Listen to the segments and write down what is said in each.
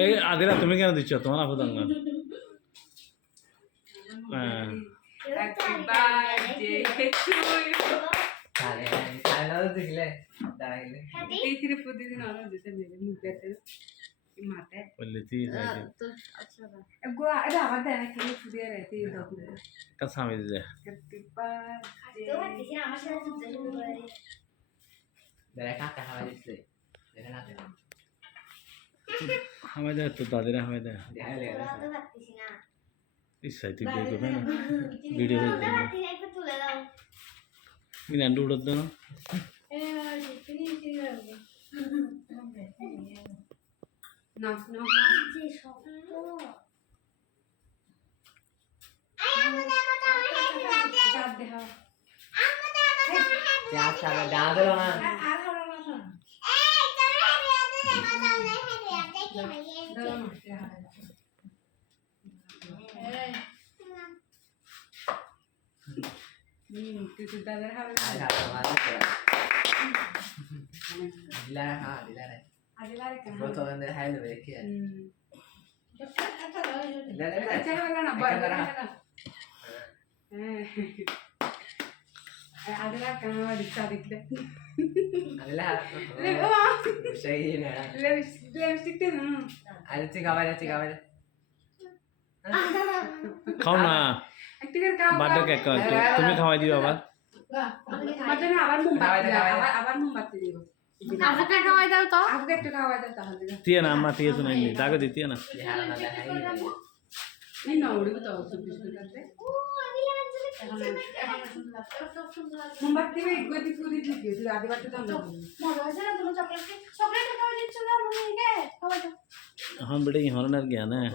এই আদিরা তুমি কেন দিচ্ছ তোমার আপু দাঙ্গ হ্যাঁ হামাই দেয় তো দাদিরা হামাই দেয় ইচ্ছাই তুই বিয়ে করবে না ভিডিও মিনান্ডু উড়ত না খাও না বার্থডে কেক তুমি খাওয়াই দিও আবার দিয়ে না আম্মা দিয়ে তো নাই দাগে দিতে না এখন বেটে হরনার জ্ঞান হ্যাঁ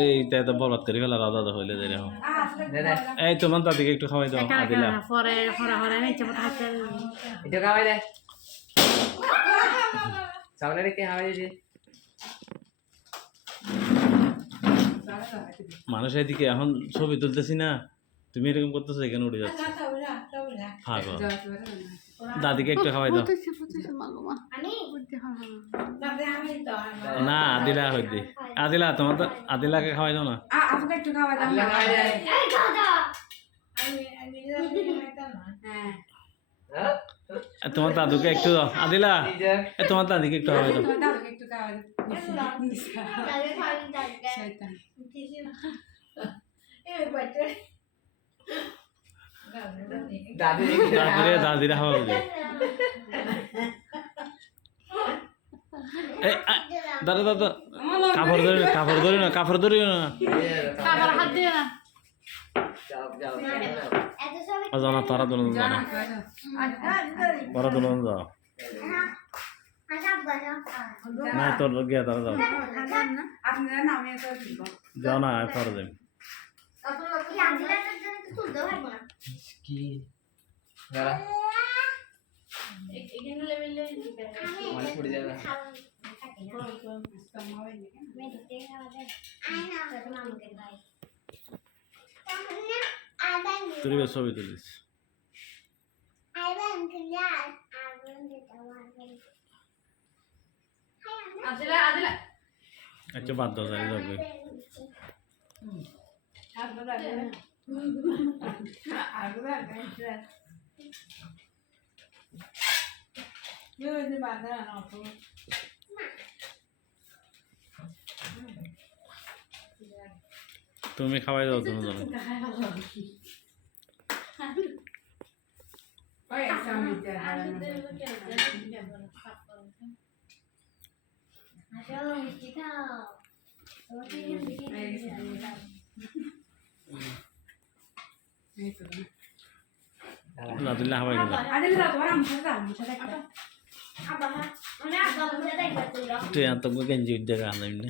এইটা তো বরবাদ করে ফেলা রাধা তো হইলে দেয় এই তোমার দাদিকে একটু খাওয়াই দাও আদিলা পরে একটু খাওয়াই দে চাউলের কি খাওয়াই দিছি মানুষ এদিকে এখন ছবি তুলতেছি না তুমি এরকম করতেছো এখানে উঠে যাচ্ছে দাদিকে একটু খাওয়াই দাও না আদিলা হইতে আদিলা তোমার তো আদিলাকে খাওয়াই দাও না তোমার দাদুকে একটু দাও আদিলা তোমার দাদিকে একটু খাওয়াই দাও দাদিরা খাওয়া দাদা দাদা কাপড় ধরি না জানা তারা দুজন জানা তারা দুজন যাও না তোর গিয়া তারা যাও যাও না তারা যাই কি তুই ছবি তুলিস আচ্ছা বাদ দাও যাই যাবে তুমি খাওয়াই দাও তুমি জানো আচ্ছা না দিলে হাওয়াই গেল ট্রেন তো গেঞ্জি উদ্যোগ আনা এমনি